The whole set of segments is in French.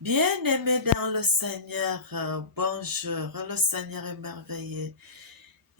Bien-aimé dans le Seigneur, bonjour, le Seigneur est merveilleux.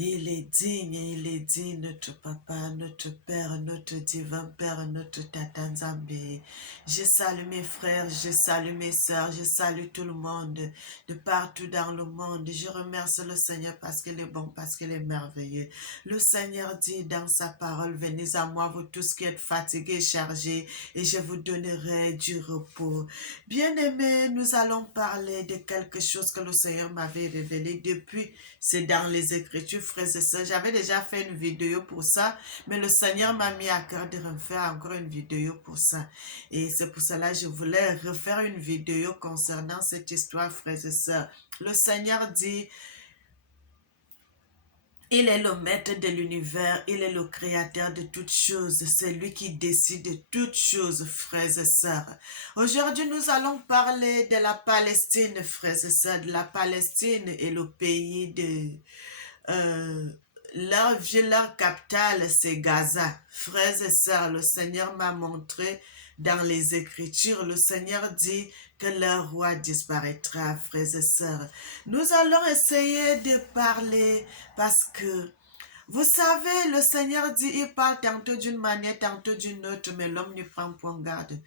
Il est digne, notre papa, notre père, notre divin père, notre tata Nzambe. Je salue mes frères, je salue mes sœurs, je salue tout le monde de partout dans le monde. Je remercie le Seigneur parce qu'il est bon, parce qu'il est merveilleux. Le Seigneur dit dans sa parole, venez à moi, vous tous qui êtes fatigués et chargés, et je vous donnerai du repos. Bien-aimés, nous allons parler de quelque chose que le Seigneur m'avait révélé depuis, c'est dans les Écritures, frères et sœurs. J'avais déjà fait une vidéo pour ça, mais le Seigneur m'a mis à cœur de refaire encore une vidéo pour ça. Et c'est pour cela que je voulais refaire une vidéo concernant cette histoire, frères et sœurs. Le Seigneur dit, il est le maître de l'univers, il est le créateur de toutes choses, c'est lui qui décide de toutes choses, frères et sœurs. Aujourd'hui, nous allons parler de la Palestine, frères et sœurs. De la Palestine et le pays de... leur ville, leur capitale, c'est Gaza. Frères et sœurs, le Seigneur m'a montré dans les Écritures, le Seigneur dit que leur roi disparaîtra, frères et sœurs. Nous allons essayer de parler parce que, vous savez, le Seigneur dit, il parle tantôt d'une manière, tantôt d'une autre, mais l'homme ne prend point garde.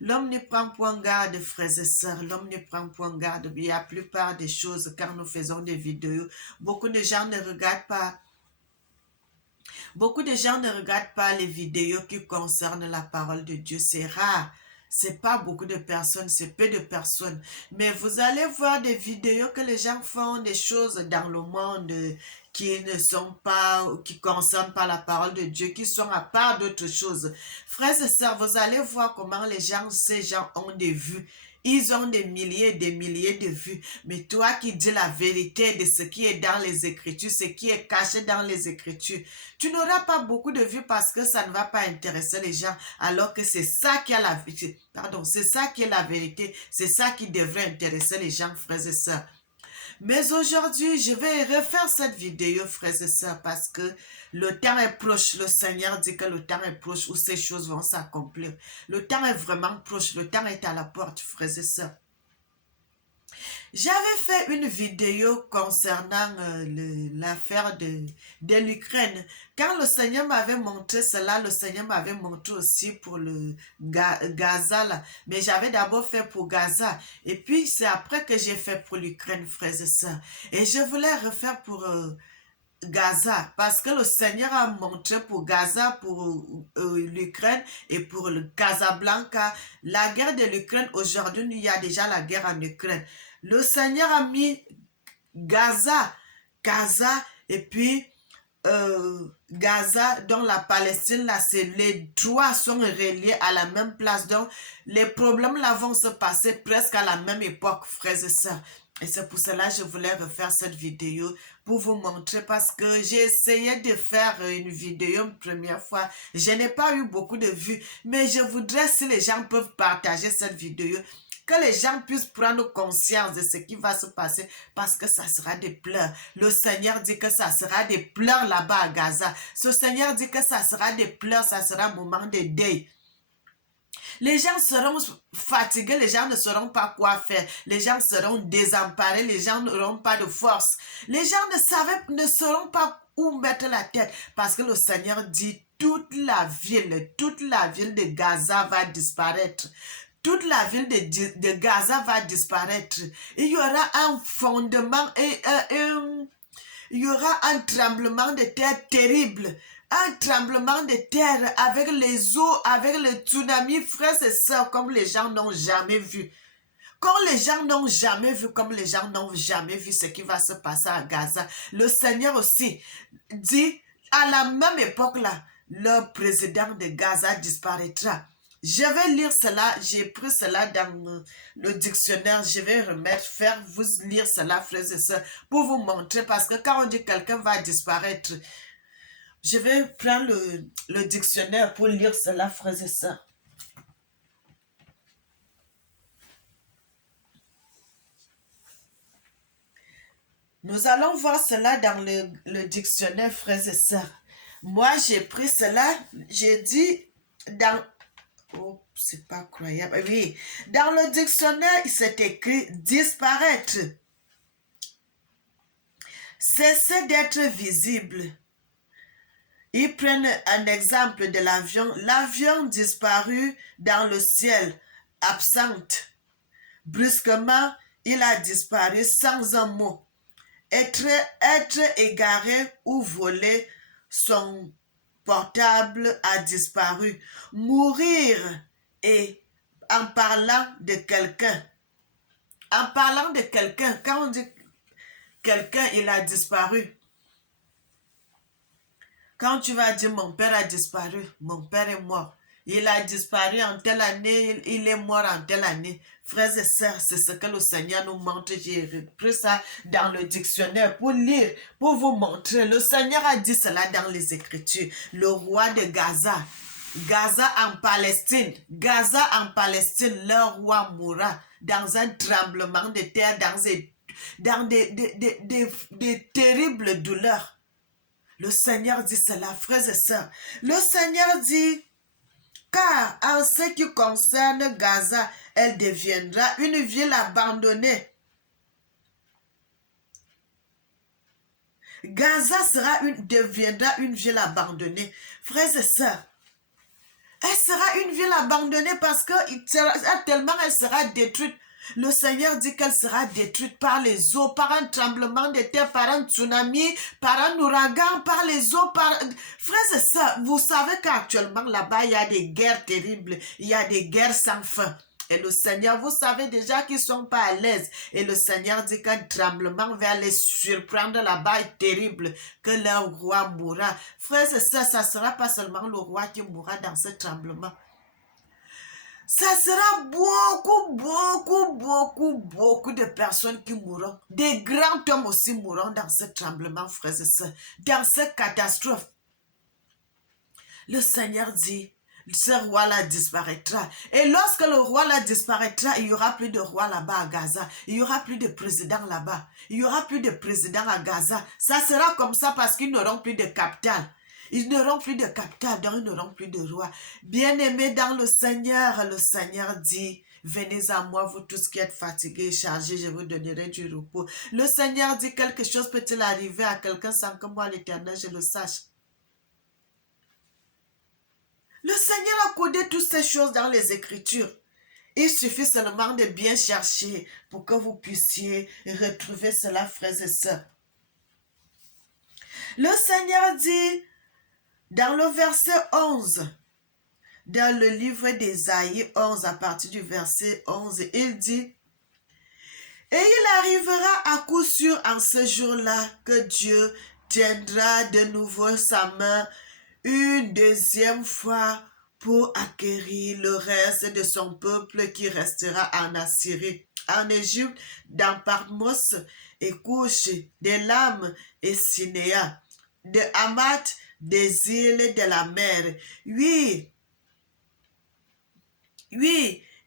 L'homme ne prend point garde, frères et sœurs, l'homme ne prend point garde. Il y a la plupart des choses, quand nous faisons des vidéos, beaucoup de gens ne regardent pas. Beaucoup de gens ne regardent pas les vidéos qui concernent la parole de Dieu. C'est rare. C'est pas beaucoup de personnes, c'est peu de personnes. Mais vous allez voir des vidéos que les gens font des choses dans le monde qui ne sont pas, qui concernent pas la parole de Dieu, qui sont à part d'autres choses. Frères et sœurs, vous allez voir comment ces gens ont des vues. Ils ont des milliers de vues. Mais toi qui dis la vérité de ce qui est dans les Écritures, ce qui est caché dans les Écritures, tu n'auras pas beaucoup de vues parce que ça ne va pas intéresser les gens, alors que c'est ça qui a la vérité. Pardon, c'est ça qui est la vérité. C'est ça qui devrait intéresser les gens, frères et sœurs. Mais aujourd'hui, je vais refaire cette vidéo, frères et sœurs, parce que le temps est proche. Le Seigneur dit que le temps est proche où ces choses vont s'accomplir. Le temps est vraiment proche. Le temps est à la porte, frères et sœurs. J'avais fait une vidéo concernant l'affaire de l'Ukraine. Quand le Seigneur m'avait montré cela, le Seigneur m'avait montré aussi pour le Gaza là. Mais j'avais d'abord fait pour Gaza. Et puis c'est après que j'ai fait pour l'Ukraine, frères et sœurs. Et je voulais refaire pour Gaza, parce que le Seigneur a montré pour Gaza, pour l'Ukraine et pour le Casablanca. La guerre de l'Ukraine, aujourd'hui, il y a déjà la guerre en Ukraine. Le Seigneur a mis Gaza, et puis Gaza, dans la Palestine, là, les trois sont reliés à la même place. Donc, les problèmes là vont se passer presque à la même époque, frères et sœurs. Et c'est pour cela que je voulais refaire cette vidéo pour vous montrer parce que j'ai essayé de faire une vidéo une première fois. Je n'ai pas eu beaucoup de vues, mais je voudrais si les gens peuvent partager cette vidéo, que les gens puissent prendre conscience de ce qui va se passer parce que ça sera des pleurs. Le Seigneur dit que ça sera des pleurs là-bas à Gaza. Ce Seigneur dit que ça sera des pleurs, ça sera un moment de deuil. Les gens seront fatigués, les gens ne sauront pas quoi faire, les gens seront désemparés, les gens n'auront pas de force. Les gens ne sauront pas où mettre la tête parce que le Seigneur dit toute la ville de Gaza va disparaître. Toute la ville de Gaza va disparaître. Il y aura un fondement et il y aura un tremblement de terre terrible. Un tremblement de terre avec les eaux, avec le tsunami, frères et sœurs, comme les gens n'ont jamais vu. Comme les gens n'ont jamais vu, comme les gens n'ont jamais vu ce qui va se passer à Gaza. Le Seigneur aussi dit, à la même époque là, le président de Gaza disparaîtra. Je vais lire cela, j'ai pris cela dans le dictionnaire, je vais faire vous lire cela, frères et sœurs, pour vous montrer, parce que quand on dit quelqu'un va disparaître, je vais prendre le dictionnaire pour lire cela, frères et sœurs. Nous allons voir cela dans le dictionnaire, frères et sœurs. Moi, j'ai pris cela, j'ai dit dans Oh, c'est pas croyable. Oui, dans le dictionnaire, il s'est écrit disparaître. Cesser d'être visible. Ils prennent un exemple de l'avion. L'avion disparut dans le ciel, absente. Brusquement, il a disparu sans un mot. Être égaré ou volé, son portable a disparu. Mourir et en parlant de quelqu'un. En parlant de quelqu'un, quand on dit quelqu'un, il a disparu. Quand tu vas dire mon père a disparu, mon père est mort. Il a disparu en telle année, il est mort en telle année. Frères et sœurs, c'est ce que le Seigneur nous montre. J'ai repris ça dans le dictionnaire pour lire, pour vous montrer. Le Seigneur a dit cela dans les Écritures. Le roi de Gaza, Gaza en Palestine, leur roi mourra dans un tremblement de terre, dans des terribles douleurs. Le Seigneur dit cela, frères et sœurs. Le Seigneur dit, car en ce qui concerne Gaza, elle deviendra une ville abandonnée. Gaza deviendra une ville abandonnée. Frères et sœurs, elle sera une ville abandonnée parce que tellement elle sera détruite. Le Seigneur dit qu'elle sera détruite par les eaux, par un tremblement de terre, par un tsunami, par un ouragan, par les eaux, Frères et sœurs, vous savez qu'actuellement là-bas, il y a des guerres terribles, il y a des guerres sans fin. Et le Seigneur, vous savez déjà qu'ils ne sont pas à l'aise. Et le Seigneur dit qu'un tremblement va les surprendre là-bas est terrible, que leur roi mourra. Frères et sœurs, ça ne sera pas seulement le roi qui mourra dans ce tremblement. Ça sera beaucoup de personnes qui mourront. Des grands hommes aussi mourront dans ce tremblement, frères et sœurs, dans cette catastrophe. Le Seigneur dit, ce roi-là disparaîtra. Et lorsque le roi-là disparaîtra, il n'y aura plus de roi là-bas à Gaza. Il n'y aura plus de président là-bas. Il n'y aura plus de président à Gaza. Ça sera comme ça parce qu'ils n'auront plus de capitale. Ils n'auront plus de capitale, donc ils n'auront plus de roi. Bien-aimés dans le Seigneur dit, venez à moi, vous tous qui êtes fatigués et chargés, je vous donnerai du repos. Le Seigneur dit, quelque chose peut-il arriver à quelqu'un sans que moi, l'Éternel, je le sache. Le Seigneur a codé toutes ces choses dans les Écritures. Il suffit seulement de bien chercher pour que vous puissiez retrouver cela, frères et sœurs. Le Seigneur dit, dans le verset 11, dans le livre d'Ésaïe 11, à partir du verset 11, il dit, « Et il arrivera à coup sûr en ce jour-là que Dieu tiendra de nouveau sa main une deuxième fois pour acquérir le reste de son peuple qui restera en Assyrie, en Égypte, dans Parmos et Couche, de Lam et Sinéa, de Hamath, des îles de la mer. Oui,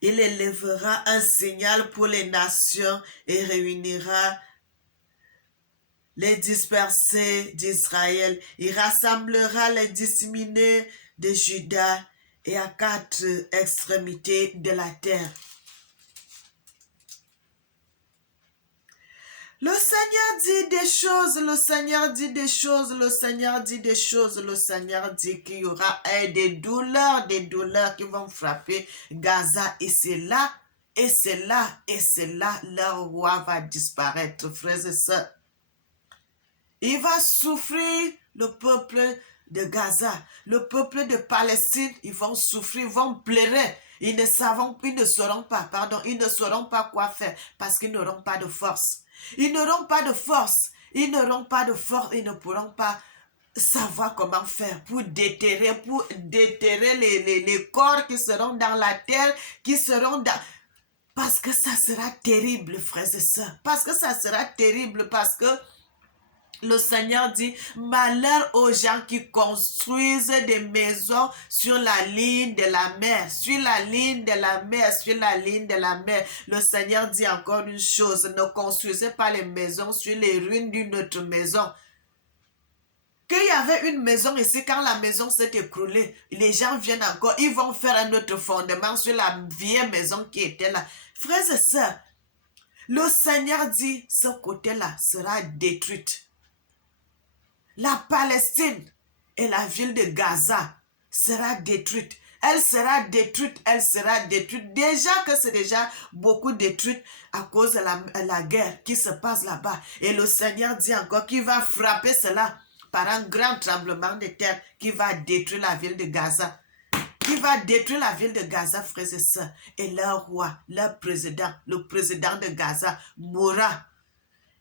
il élèvera un signal pour les nations et réunira les dispersés d'Israël. Il rassemblera les disséminés de Juda et à 4 extrémités de la terre. Le Seigneur dit des choses, le Seigneur dit des choses, le Seigneur dit des choses, le Seigneur dit qu'il y aura des douleurs qui vont frapper Gaza et c'est là, leur roi va disparaître, frères et sœurs. Il va souffrir le peuple de Gaza, le peuple de Palestine, ils vont souffrir, ils vont pleurer. Ils ne sauront pas quoi faire parce qu'ils n'auront pas de force. Ils n'auront pas de force, ils ne pourront pas savoir comment faire pour déterrer les corps qui seront dans la terre, parce que ça sera terrible, frères et sœurs, parce que le Seigneur dit, malheur aux gens qui construisent des maisons sur la ligne de la mer, Le Seigneur dit encore une chose, ne construisez pas les maisons sur les ruines d'une autre maison. qu'il y avait une maison ici, quand la maison s'est écroulée, les gens viennent encore, ils vont faire un autre fondement sur la vieille maison qui était là. Frères et sœurs, le Seigneur dit, ce côté-là sera détruite. La Palestine et la ville de Gaza sera détruite. Elle sera détruite, elle sera détruite. Déjà que c'est déjà beaucoup détruite à cause de la guerre qui se passe là-bas. Et le Seigneur dit encore qu'il va frapper cela par un grand tremblement de terre qui va détruire la ville de Gaza. Qui va détruire la ville de Gaza, frères et sœurs. Et leur roi, leur président, le président de Gaza mourra.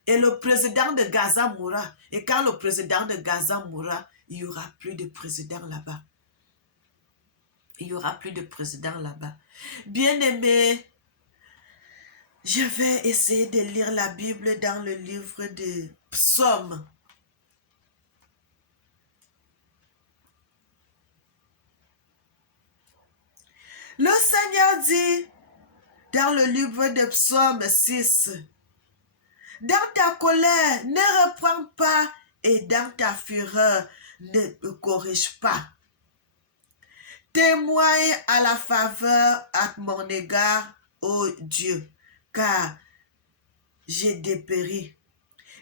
Et le président de Gaza mourra. Et quand le président de Gaza mourra, il n'y aura plus de président là-bas. Il n'y aura plus de président là-bas. Bien-aimés, je vais essayer de lire la Bible dans le livre de Psaumes. Le Seigneur dit dans le livre de Psaume 6, « Dans ta colère, ne reprends pas, et dans ta fureur, ne corrige pas. Témoigne à la faveur à mon égard, ô Dieu, car j'ai dépéri.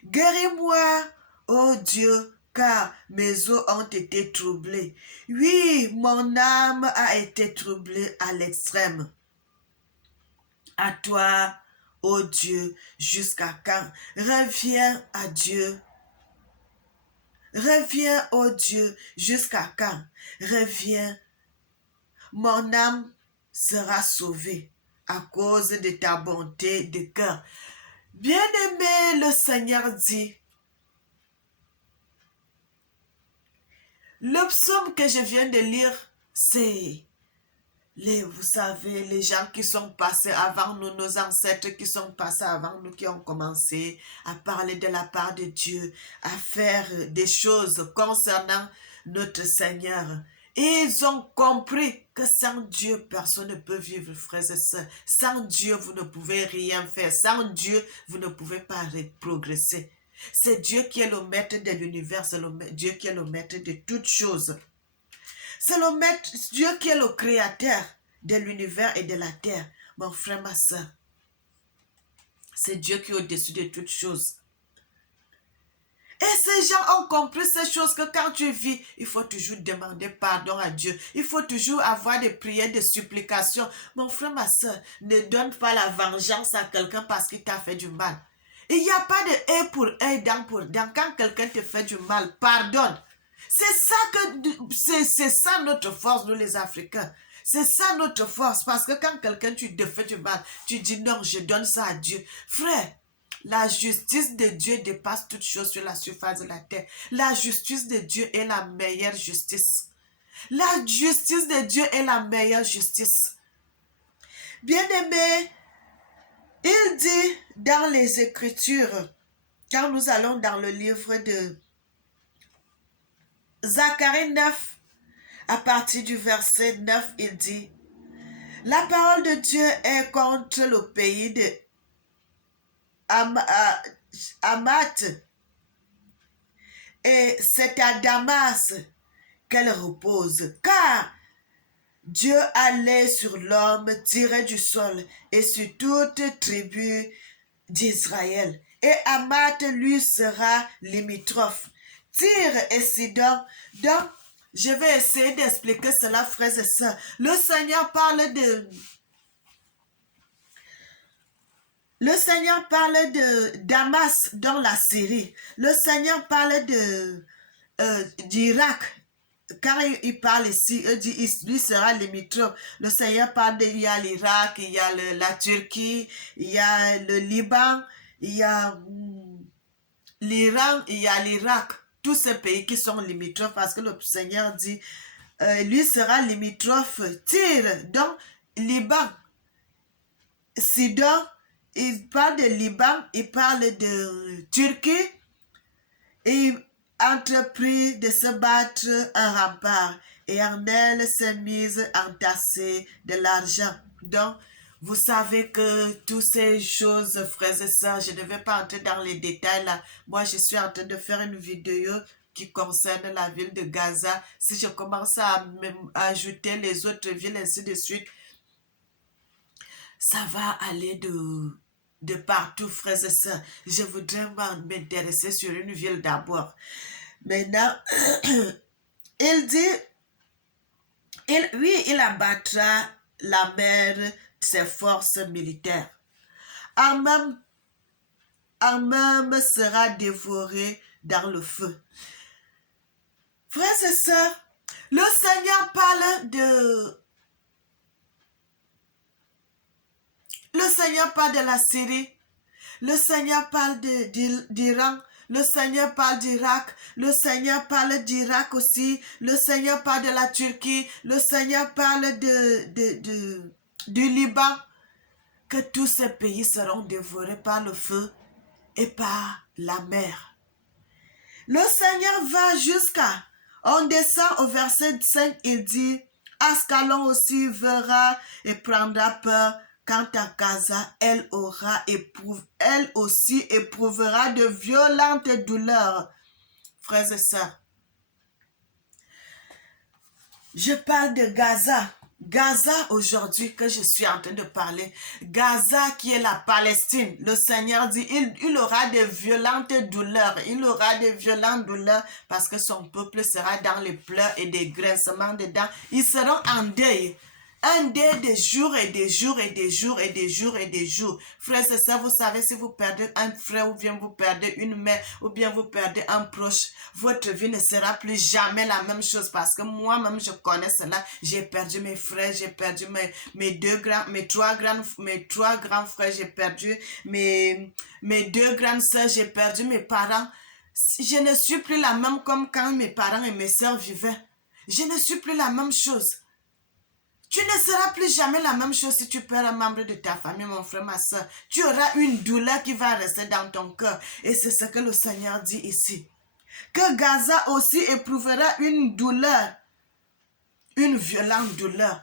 Guéris-moi, ô Dieu, car mes os ont été troublés. Oui, mon âme a été troublée à l'extrême. À toi, ô Dieu, jusqu'à quand? Reviens à Dieu. Reviens, ô Dieu, jusqu'à quand? Reviens. Mon âme sera sauvée à cause de ta bonté de cœur. Bien-aimé, le Seigneur dit, le psaume que je viens de lire, c'est, vous savez, les gens qui sont passés avant nous, nos ancêtres qui sont passés avant nous, qui ont commencé à parler de la part de Dieu, à faire des choses concernant notre Seigneur. Et ils ont compris que sans Dieu, personne ne peut vivre, frères et sœurs. Sans Dieu, vous ne pouvez rien faire. Sans Dieu, vous ne pouvez pas progresser. C'est Dieu qui est le maître de l'univers, c'est Dieu qui est le maître de toutes choses. C'est le maître, Dieu qui est le créateur de l'univers et de la terre. Mon frère, ma soeur, c'est Dieu qui est au-dessus de toutes choses. Et ces gens ont compris ces choses que quand tu vis, il faut toujours demander pardon à Dieu. Il faut toujours avoir des prières, des supplications. Mon frère, ma soeur, ne donne pas la vengeance à quelqu'un parce qu'il t'a fait du mal. Il n'y a pas de œil pour œil, dent pour dent. Quand quelqu'un te fait du mal, pardonne. C'est ça notre force, nous les Africains. C'est ça notre force. Parce que quand quelqu'un te fait du mal, tu dis non, je donne ça à Dieu. Frère, la justice de Dieu dépasse toute chose sur la surface de la terre. La justice de Dieu est la meilleure justice. La justice de Dieu est la meilleure justice. Bien-aimé, il dit dans les Écritures, quand nous allons dans le livre de Zacharie 9, à partir du verset 9, il dit, « La parole de Dieu est contre le pays de Hamath, et c'est à Damas qu'elle repose, car Dieu allait sur l'homme tiré du sol et sur toute tribu d'Israël. Et Hamath lui sera limitrophe. Tyr et Sidon. Donc, je vais essayer d'expliquer cela, frères et sœurs. Le Seigneur parle de Damas dans la Syrie. Le Seigneur parle d'Irak. Quand il parle ici, il dit lui sera limitrophe. Le Seigneur parle il y a l'Irak, il y a la Turquie, il y a le Liban, il y a l'Iran, il y a l'Irak. Tous ces pays qui sont limitrophes parce que le Seigneur dit lui sera limitrophe. Tyr, donc Liban, Sidon, il parle de Liban, il parle de Turquie et entrepris de se battre un rempart et en elle s'est mise à entasser de l'argent. Donc, vous savez que toutes ces choses, frères et sœurs, je ne vais pas entrer dans les détails là. Moi, je suis en train de faire une vidéo qui concerne la ville de Gaza, si je commence à ajouter les autres villes, ainsi de suite, ça va aller de partout, frères et sœurs. Je voudrais m'intéresser sur une ville d'abord. Maintenant, il dit, il abattra la mer de ses forces militaires. En même sera dévoré dans le feu. Frères et sœurs, le Seigneur parle de la Syrie, le Seigneur parle d'Iran, le Seigneur parle d'Irak, le Seigneur parle d'Irak aussi, le Seigneur parle de la Turquie, le Seigneur parle du Liban, que tous ces pays seront dévorés par le feu et par la mer. Le Seigneur va jusqu'à, on descend au verset 5, il dit, Ascalon aussi verra et prendra peur. Quant à Gaza, elle aussi éprouvera de violentes douleurs. Frères et sœurs, je parle de Gaza. Gaza aujourd'hui que je suis en train de parler. Gaza qui est la Palestine. Le Seigneur dit, il aura de violentes douleurs. Il aura de violentes douleurs parce que son peuple sera dans les pleurs et des grincements de dents. Ils seront en deuil. Un deuil de jours et des jours et des jours et des jours et des jours. Frères et sœurs, vous savez, si vous perdez un frère ou bien vous perdez une mère ou bien vous perdez un proche, votre vie ne sera plus jamais la même chose parce que moi-même je connais cela. J'ai perdu mes frères, j'ai perdu mes trois grands frères, j'ai perdu mes deux grandes sœurs, j'ai perdu mes parents. Je ne suis plus la même comme quand mes parents et mes sœurs vivaient. Je ne suis plus la même chose. Tu ne seras plus jamais la même chose si tu perds un membre de ta famille, mon frère, ma soeur. Tu auras une douleur qui va rester dans ton cœur. Et c'est ce que le Seigneur dit ici. Que Gaza aussi éprouvera une douleur. Une violente douleur.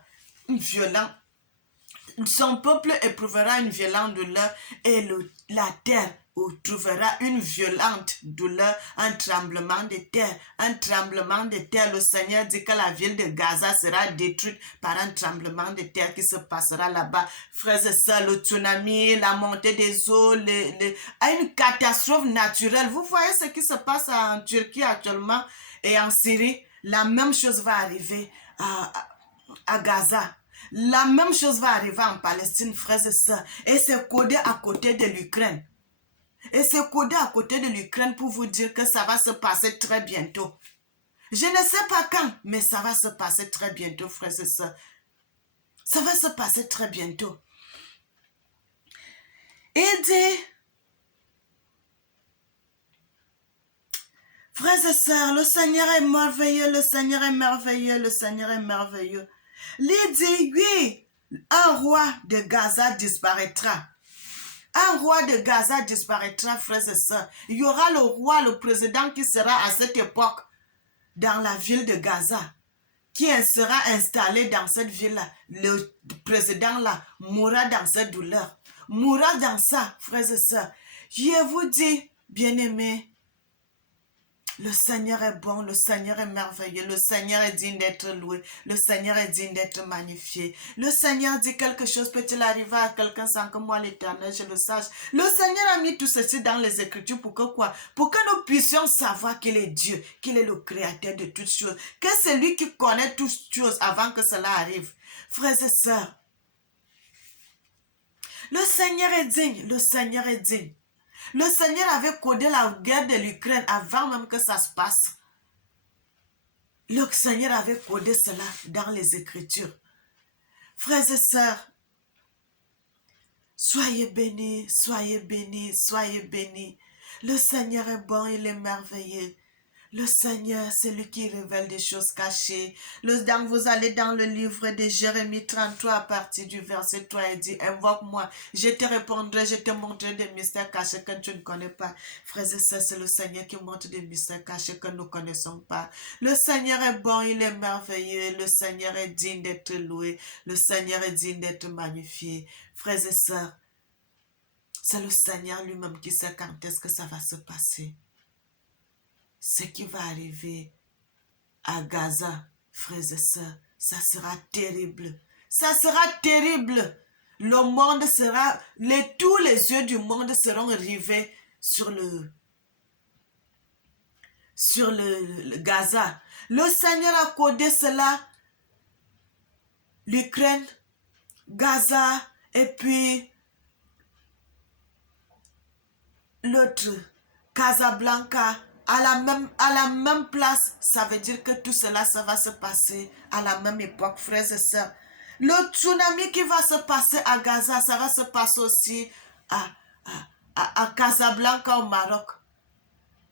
Son peuple éprouvera une violente douleur et la terre trouvera une violente douleur, un tremblement de terre. Un tremblement de terre. Le Seigneur dit que la ville de Gaza sera détruite par un tremblement de terre qui se passera là-bas. Frères et sœurs, le tsunami, la montée des eaux, une catastrophe naturelle. Vous voyez ce qui se passe en Turquie actuellement et en Syrie? La même chose va arriver à Gaza. La même chose va arriver en Palestine, frères et sœurs. Et c'est codé à côté de l'Ukraine. Et c'est codé à côté de l'Ukraine pour vous dire que ça va se passer très bientôt. Je ne sais pas quand, mais ça va se passer très bientôt, frères et sœurs. Ça va se passer très bientôt. Il dit, frères et sœurs, le Seigneur est merveilleux, le Seigneur est merveilleux, le Seigneur est merveilleux. Il dit, oui, un roi de Gaza disparaîtra. Un roi de Gaza disparaîtra, frères et sœurs. Il y aura le roi, le président qui sera à cette époque dans la ville de Gaza, qui sera installé dans cette ville-là. Le président-là mourra dans cette douleur, mourra dans ça, frères et sœurs. Je vous dis, bien-aimés, le Seigneur est bon, le Seigneur est merveilleux, le Seigneur est digne d'être loué, le Seigneur est digne d'être magnifié. Le Seigneur dit quelque chose, peut-il arriver à quelqu'un sans que moi l'Éternel, je le sache. Le Seigneur a mis tout ceci dans les Écritures pour que quoi? Pour que nous puissions savoir qu'il est Dieu, qu'il est le créateur de toutes choses, que c'est lui qui connaît toutes choses avant que cela arrive. Frères et sœurs, le Seigneur est digne, le Seigneur est digne. Le Seigneur avait codé la guerre de l'Ukraine avant même que ça se passe. Le Seigneur avait codé cela dans les Écritures. Frères et sœurs, soyez bénis, soyez bénis, soyez bénis. Le Seigneur est bon, il est merveilleux. Le Seigneur, c'est lui qui révèle des choses cachées. Vous allez dans le livre de Jérémie 33 à partir du verset 3 et dit, invoque-moi, je te répondrai, je te montrerai des mystères cachés que tu ne connais pas. Frères et sœurs, c'est le Seigneur qui montre des mystères cachés que nous ne connaissons pas. Le Seigneur est bon, il est merveilleux. Le Seigneur est digne d'être loué. Le Seigneur est digne d'être magnifié. Frères et sœurs, c'est le Seigneur lui-même qui sait quand est-ce que ça va se passer. ce qui va arriver à Gaza, frères et sœurs, ça sera terrible. Ça sera terrible. Le monde sera, tous les yeux du monde seront rivés sur le Gaza. Le Seigneur a codé cela, l'Ukraine, Gaza, et puis l'autre, Casablanca, à la même place. Ça veut dire que tout cela, ça va se passer à la même époque, frères et sœurs. Le tsunami qui va se passer à Gaza, ça va se passer aussi à Casablanca au Maroc.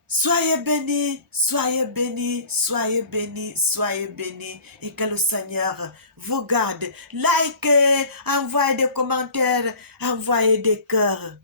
Soyez bénis, soyez bénis, soyez bénis, soyez bénis, et que le Seigneur vous garde. Likez, envoyez des commentaires, envoyez des cœurs.